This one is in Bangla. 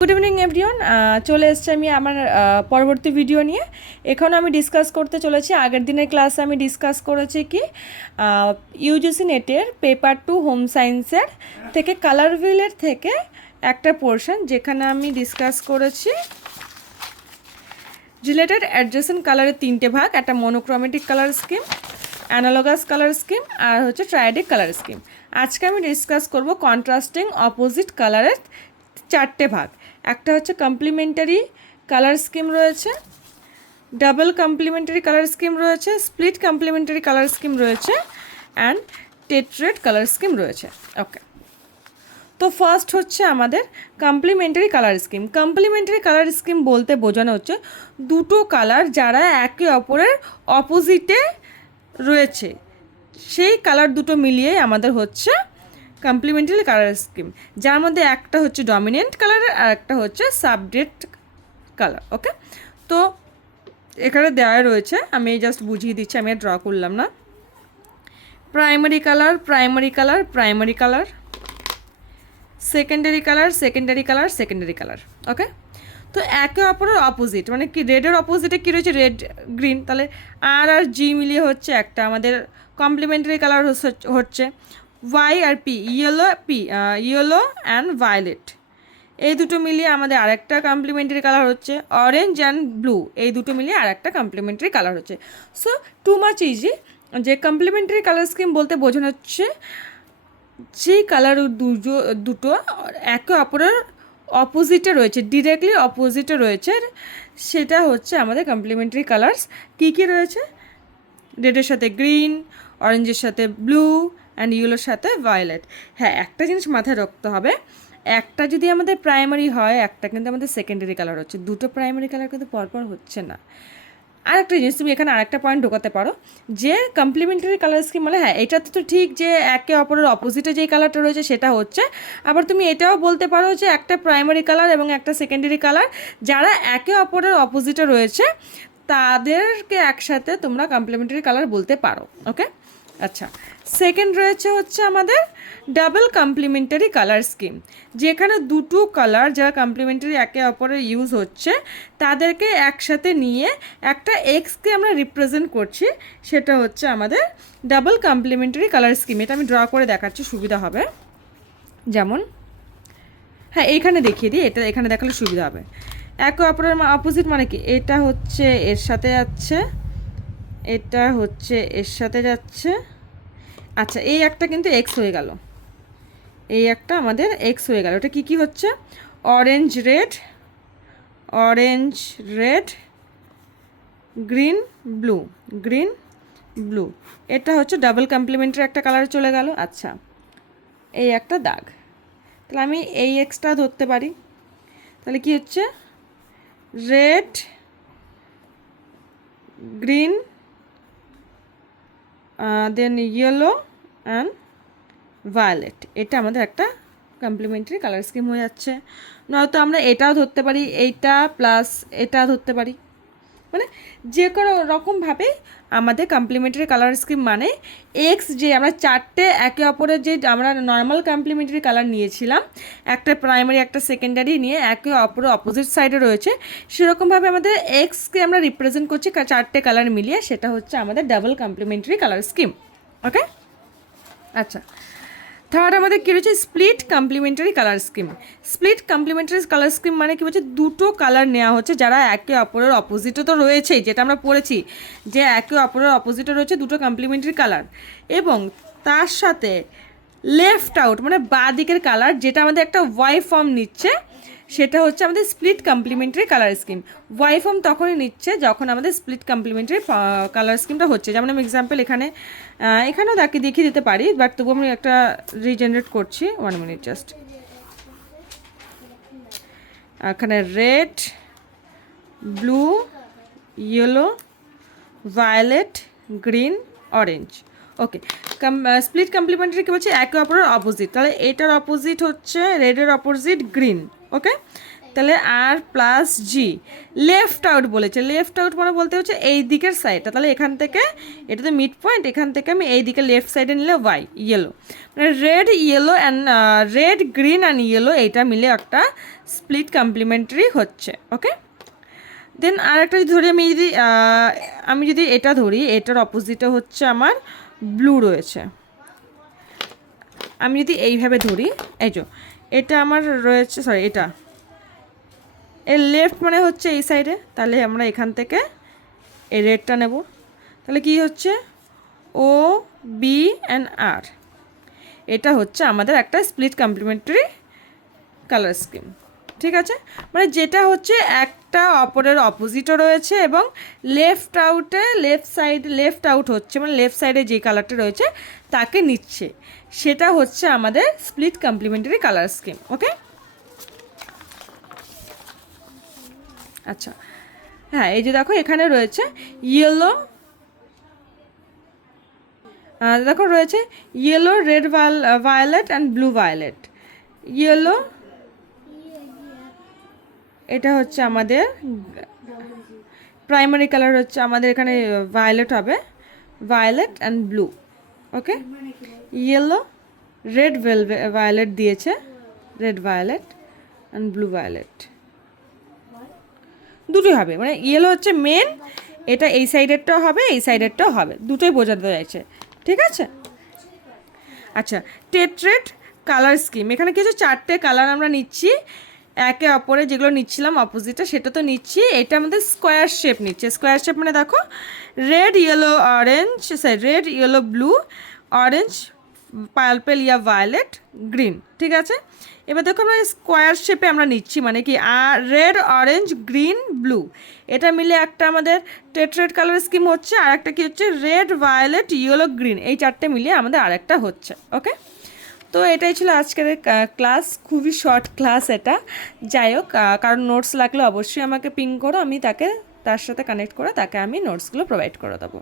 গুড ইভিনিং এভরিওয়ান, চলে এসেছি আমি আমার পরবর্তী ভিডিও নিয়ে। এখন আমি ডিসকাস করতে চলেছি, আগের দিনের ক্লাসে আমি ডিসকাস করেছি কি ইউজিসি নেটের পেপার 2 হোম সায়েন্সের থেকে কালার হুইলের থেকে একটা পোর্শন যেখানে আমি ডিসকাস করেছি রিলেটেড অ্যাডজেসেন্ট কালারের তিনটে ভাগ, একটা monochromatic colour scheme, analogous colour scheme আর হচ্ছে ট্রায়াডিক কালার স্কিম। আজকে আমি ডিসকাস করব কন্ট্রাস্টিং অপোজিট কালারের চারটে ভাগ। একটা হচ্ছে কমপ্লিমেন্টারি কালার স্কিম রয়েছে, ডাবল কমপ্লিমেন্টারি কালার স্কিম রয়েছে, স্প্লিট কমপ্লিমেন্টারি কালার স্কিম রয়েছে অ্যান্ড টেট্রেড কালার স্কিম রয়েছে। ওকে, তো ফার্স্ট হচ্ছে আমাদের complementary colour scheme. Complementary colour scheme বলতে বোঝানো হচ্ছে দুটো কালার যারা একে অপরের অপোজিটে রয়েছে, সেই কালার দুটো মিলিয়ে আমাদের হচ্ছে কমপ্লিমেন্টারি কালার স্কিম, যার মধ্যে একটা হচ্ছে ডমিনেন্ট কালার আর একটা হচ্ছে সাবডেট কালার। ওকে, তো এখানে দেওয়া রয়েছে, আমি জাস্ট বুঝিয়ে দিচ্ছি, আমি আর ড্র করলাম না। Primary colour, primary colour, primary colour, secondary colour, secondary colour, secondary colour. Okay, তো একে অপরের অপোজিট, মানে কি রেডের অপোজিটে কী রয়েছে, রেড গ্রিন, তাহলে আর আর জি মিলিয়ে হচ্ছে একটা আমাদের কমপ্লিমেন্টারি কালার হচ্ছে। ওয়াই আর পি, ইয়েলো অ্যান্ড ভায়োলেট, এই দুটো মিলিয়ে আমাদের আরেকটা কমপ্লিমেন্টারি কালার হচ্ছে। অরেঞ্জ অ্যান্ড ব্লু, এই দুটো মিলিয়ে আরেকটা কমপ্লিমেন্টারি কালার হচ্ছে। সো টু মাচ ইজি, যে কমপ্লিমেন্টারি কালার স্কিম বলতে বোঝানো হচ্ছে যেই কালার দুটো একে অপরের অপোজিটে রয়েছে, ডিরেক্টলি অপোজিটে রয়েছে, সেটা হচ্ছে আমাদের কমপ্লিমেন্টারি কালার্স। কী কী রয়েছে, রেডের সাথে গ্রিন, অরেঞ্জের সাথে ব্লু অ্যান্ড ইয়েলোর সাথে ভায়োলেট। হ্যাঁ, একটা জিনিস মাথায় রাখতে হবে, একটা যদি আমাদের প্রাইমারি হয়, একটা কিন্তু আমাদের সেকেন্ডারি কালার হচ্ছে, দুটো প্রাইমারি কালার কিন্তু পরপর হচ্ছে না। আর একটা জিনিস তুমি এখানে আরেকটা পয়েন্ট ঢোকাতে পারো, যে কমপ্লিমেন্টারি কালার স্কিম মানে হ্যাঁ এটা তো ঠিক যে একে অপরের অপোজিটে যেই কালারটা রয়েছে সেটা হচ্ছে, আবার তুমি এটাও বলতে পারো যে একটা প্রাইমারি কালার এবং একটা সেকেন্ডারি কালার যারা একে অপরের অপোজিটে রয়েছে তাদেরকে একসাথে তোমরা কমপ্লিমেন্টারি কালার বলতে পারো। ওকে, আচ্ছা, সেকেন্ড রয়েছে হচ্ছে আমাদের ডাবল কমপ্লিমেন্টারি কালার স্কিম, যেখানে দুটো কালার যারা কমপ্লিমেন্টারি একে অপরের ইউজ হচ্ছে তাদেরকে একসাথে নিয়ে একটা এক্সকে আমরা রিপ্রেজেন্ট করছি, সেটা হচ্ছে আমাদের ডাবল কমপ্লিমেন্টারি কালার স্কিম। এটা আমি ড্র করে দেখাচ্ছি, সুবিধা হবে। যেমন হ্যাঁ এইখানে দেখিয়ে দিই, এটা এখানে দেখালে সুবিধা হবে। একে অপরের অপোজিট মানে কি, এটা হচ্ছে এর সাথে যাচ্ছে, এটা হচ্ছে এর সাথে যাচ্ছে। আচ্ছা, এই একটা কিন্তু এক্স হয়ে গেল, এই একটা আমাদের এক্স হয়ে গেল। এটা কি হচ্ছে, orange red, orange red, green blue, green blue, এটা হচ্ছে ডাবল কমপ্লিমেন্টারি একটা কালারে চলে গেল। আচ্ছা, এই একটা দাগ, তাহলে আমি এই এক্সটা ধরতে পারি, তাহলে কি হচ্ছে, red green then yellow and violet, এটা আমাদের একটা কমপ্লিমেন্টারি কালার স্কিম হয়ে যাচ্ছে। নয়তো আমরা এটাও ধরতে পারি, এইটা প্লাস এটা ধরতে পারি, মানে যে কোনো রকমভাবে আমাদের কমপ্লিমেন্টারি কালার স্কিম মানে এক্স, যে আমরা চারটে একে অপরের যে আমরা নর্মাল কমপ্লিমেন্টারি কালার নিয়েছিলাম, একটা প্রাইমারি একটা সেকেন্ডারি নিয়ে একে অপরের অপোজিট সাইডে রয়েছে, সেরকমভাবে আমাদের এক্সকে আমরা রিপ্রেজেন্ট করছি চারটে কালার মিলিয়ে, সেটা হচ্ছে আমাদের double complementary colour scheme. Okay, আচ্ছা, থার্ড আমাদের কী রয়েছে, split complementary colour scheme. Split complementary colour scheme মানে কী হচ্ছে, দুটো কালার নেওয়া হচ্ছে যারা একে অপরের অপোজিটে তো রয়েছেই, যেটা আমরা পড়েছি যে একে অপরের অপোজিটে রয়েছে দুটো কমপ্লিমেন্টারি কালার, এবং তার সাথে লেফট আউট মানে বাঁ দিকের কালার যেটা আমাদের একটা ওয়াই ফর্ম নিচ্ছে, সেটা হচ্ছে আমাদের split complementary colour scheme. Y form তখনই নিচ্ছে যখন আমাদের স্প্লিট কমপ্লিমেন্টারি কালার স্কিমটা হচ্ছে। যেমন আমি এক্সাম্পল এখানেও তাকে দেখিয়ে দিতে পারি, বাট তবু আমি একটা রিজেনারেট করছি, 1 মিনিট জাস্ট। এখানে red, blue, yellow, violet, green, orange. Okay, split complementary কী বলছে, একে অপরের অপোজিট, তাহলে এটার অপোজিট হচ্ছে রেডের অপোজিট গ্রিন। ওকে, তাহলে আর প্লাস জি, লেফট আউট বলেছে, লেফট আউট মানে বলতে হচ্ছে এই দিকের সাইডটা, তাহলে এখান থেকে এটা তো মিড পয়েন্ট, এখান থেকে আমি এই দিকে লেফট সাইডে নিলে ওয়াই ইয়েলো, মানে red yellow and red green and yellow এইটা মিলে একটা স্প্লিট কমপ্লিমেন্টারি হচ্ছে। ওকে, দেন আর একটা যদি ধরি আমি যদি এটা ধরি, এটার অপোজিটে হচ্ছে আমার ব্লু রয়েছে, আমি যদি এইভাবে ধরি, এই যে এটা আমার রয়েছে, সরি এটা এর লেফট মানে হচ্ছে এই সাইডে, তাহলে আমরা এখান থেকে এই রেডটা নেব, তাহলে কি হচ্ছে ও বি অ্যান্ড আর, এটা হচ্ছে আমাদের একটা স্প্লিট কমপ্লিমেন্টারি কালার স্কিম। ঠিক আছে, মানে যেটা হচ্ছে একটা অপরের অপোজিটও রয়েছে এবং লেফট আউট হচ্ছে, মানে লেফট সাইডে যে কালারটা রয়েছে তাকে নিচ্ছে, সেটা হচ্ছে আমাদের split complementary colour scheme. Okay, আচ্ছা হ্যাঁ, এই যে দেখো এখানে রয়েছে ইয়েলো, দেখো রয়েছে yellow, red violet and blue violet. Yellow এটা হচ্ছে আমাদের প্রাইমারি কালার, হচ্ছে আমাদের এখানে ভায়োলেট হবে, violet and blue. Okay, yellow, red violet দিয়েছে, red violet and blue violet দুটোই হবে, মানে ইয়েলো হচ্ছে মেন, এটা এই সাইডেরটাও হবে এই সাইডেরটাও হবে, দুটোই বোঝাতে চাইছে। ঠিক আছে, আচ্ছা টেট্রেড কালার স্কিম, এখানে কিছু চারটে কালার আমরা নিচ্ছি একে অপরে, যেগুলো নিচ্ছিলাম অপোজিটে সেটা তো নিচ্ছি, এটা আমাদের স্কোয়ার শেপ নিচ্ছে, স্কোয়ার শেপ মানে দেখো red yellow orange, red yellow blue orange purple ইয়া ভায়োলেট গ্রিন। ঠিক আছে, এবার দেখো আমরা স্কোয়ার শেপে আমরা নিচ্ছি, মানে কি রেড অরেঞ্জ গ্রিন ব্লু, এটা মিলে একটা আমাদের টেট্রেড কালার স্কিম হচ্ছে, আর একটা কি হচ্ছে রেড ভায়োলেট ইয়েলো গ্রিন, এই চারটে মিলিয়ে আমাদের আরেকটা হচ্ছে। ওকে, তো এটাই ছিল আজকের ক্লাস, খুবই শর্ট ক্লাস এটা, যাই হোক কারণ নোটস লাগলে অবশ্যই আমাকে পিং করো, আমি তার সাথে কানেক্ট করে তাকে আমি নোটসগুলো প্রোভাইড করে দেবো।